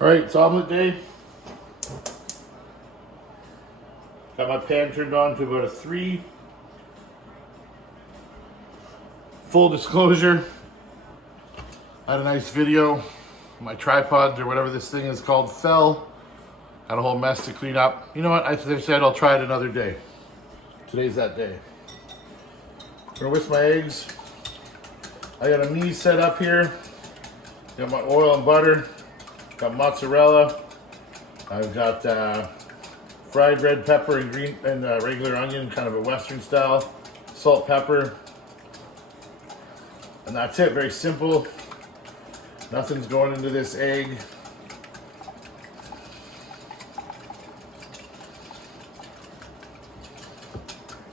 All right, it's omelet day. Got my pan turned on to about a 3. Full disclosure, I had a nice video. My tripod or whatever this thing is called fell. Had a whole mess to clean up. You know what? I said I'll try it another day. Today's that day. I'm gonna whisk my eggs. I got a me set up here. Got my oil and butter. Got mozzarella. I've got fried red pepper and green and regular onion, kind of a Western style. Salt, pepper, and that's it. Very simple. Nothing's going into this egg.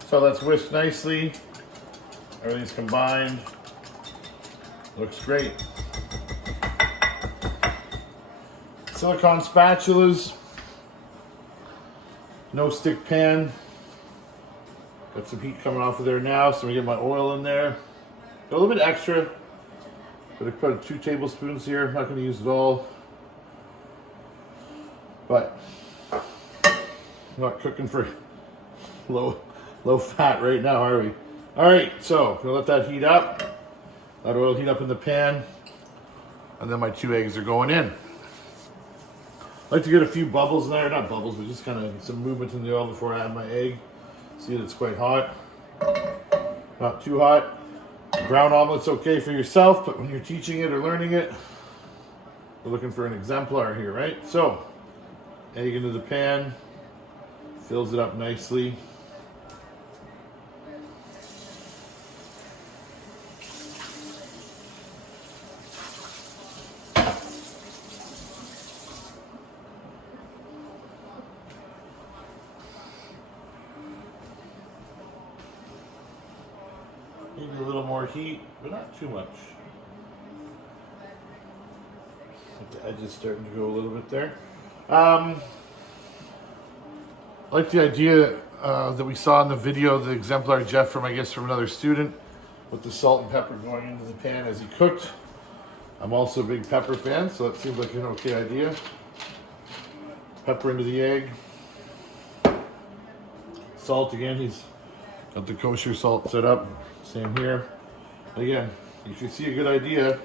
So let's whisk nicely. Everything's combined. Looks great. Silicone spatulas. No stick pan. Got some heat coming off of there now, so I'm gonna get my oil in there. Got a little bit extra. But I put 2 tablespoons here. I'm not gonna use it all. But I'm not cooking for low fat right now, are we? All right, so I'm gonna let that heat up. Let oil heat up in the pan. And then my 2 eggs are going in. I like to get a few bubbles in there, not bubbles, but just kind of some movement in the oil before I add my egg. See that it's quite hot. Not too hot. Brown omelet's okay for yourself, but when you're teaching it or learning it, we're looking for an exemplar here, right? So, egg into the pan, fills it up nicely. Maybe a little more heat, but not too much. The edge is starting to go a little bit there. I like the idea that we saw in the video, the exemplar Jeff from another student, with the salt and pepper going into the pan as he cooked. I'm also a big pepper fan, so that seems like an okay idea. Pepper into the egg. Salt again, he's got the kosher salt set up. Same here. Again, if you see a good idea,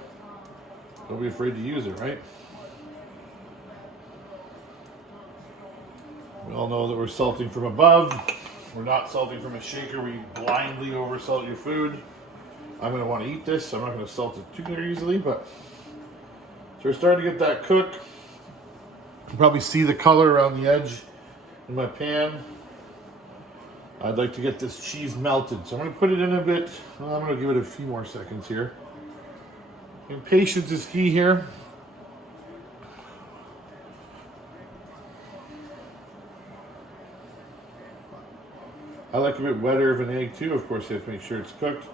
don't be afraid to use it, right? We all know that we're salting from above. We're not salting from a shaker where you blindly oversalt your food. I'm going to want to eat this, so I'm not going to salt it too very easily, but so we're starting to get that cooked. You can probably see the color around the edge in my pan. I'd like to get this cheese melted, so I'm going to put it in a bit. Well, I'm going to give it a few more seconds here. And patience is key here. I like a bit wetter of an egg too. Of course, you have to make sure it's cooked.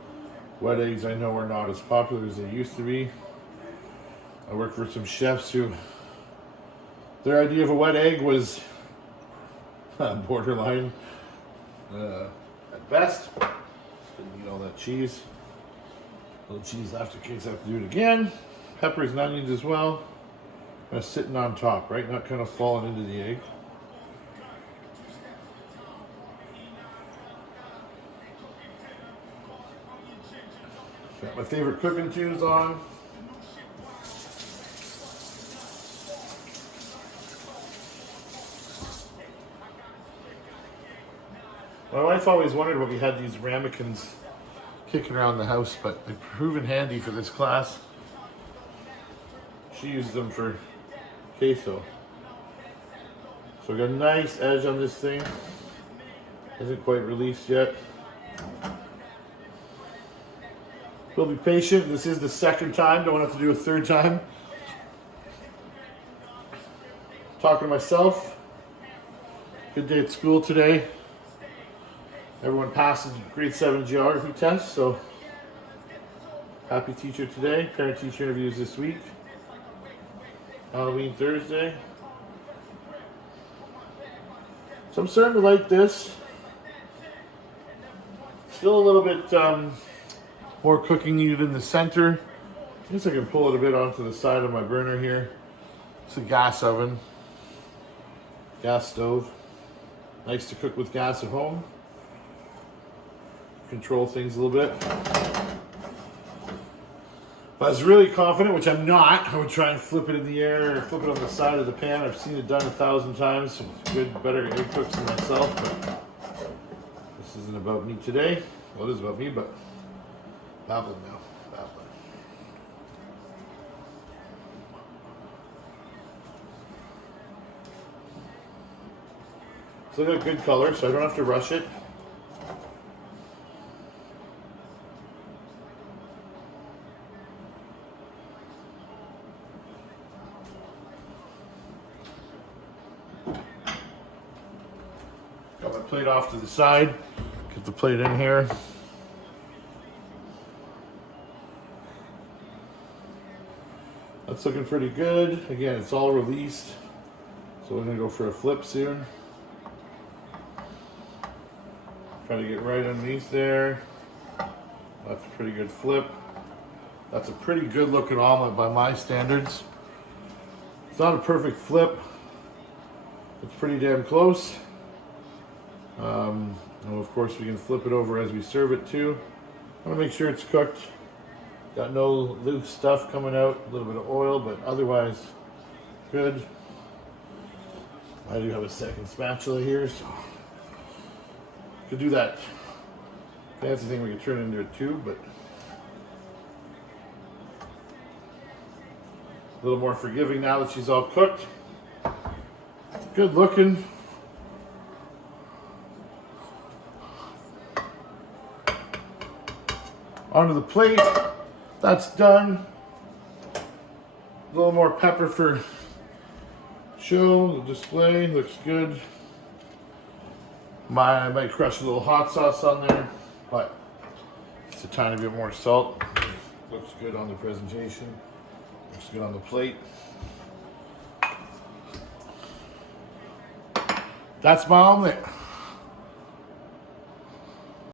Wet eggs, I know, are not as popular as they used to be. I work for some chefs who, their idea of a wet egg was borderline. At best, didn't need all that cheese. A little cheese left in case I have to do it again. Peppers and onions as well. Kind of sitting on top, right? Not kind of falling into the egg. Got my favorite cooking tunes on. My wife always wondered why we had these ramekins kicking around the house, but they've proven handy for this class. She used them for queso. So we got a nice edge on this thing. Isn't quite released yet. We'll be patient. This is the second time. Don't have to do a third time. Talking to myself. Good day at school today. Everyone passed the grade 7 geography test, so happy teacher today. Parent-teacher interviews this week. Halloween Thursday. So I'm starting to like this. Still a little bit more cooking needed in the center. I guess I can pull it a bit onto the side of my burner here. It's a gas oven, gas stove. Nice to cook with gas at home. Control things a little bit. If I was really confident, which I'm not, I would try and flip it in the air or flip it on the side of the pan. I've seen it done 1,000 times. So good, better egg cooks than myself, but this isn't about me today. Well, it is about me, but babbling now. Babbling. So I got good color, so I don't have to rush it. Got my plate off to the side. Get the plate in here. That's looking pretty good. Again, it's all released. So we're gonna go for a flip soon. Try to get right underneath there. That's a pretty good flip. That's a pretty good looking omelet by my standards. It's not a perfect flip. It's pretty damn close. And of course we can flip it over as we serve it too. I want to make sure it's cooked. Got no loose stuff coming out. A little bit of oil, but otherwise good. I do have a second spatula here, so could do that fancy thing we could turn into a tube, but a little more forgiving now that she's all cooked. Good looking. Onto the plate. That's done. A little more pepper for show. The display looks good. I might crush a little hot sauce on there, but just a tiny bit more salt. Looks good on the presentation. Looks good on the plate. That's my omelet.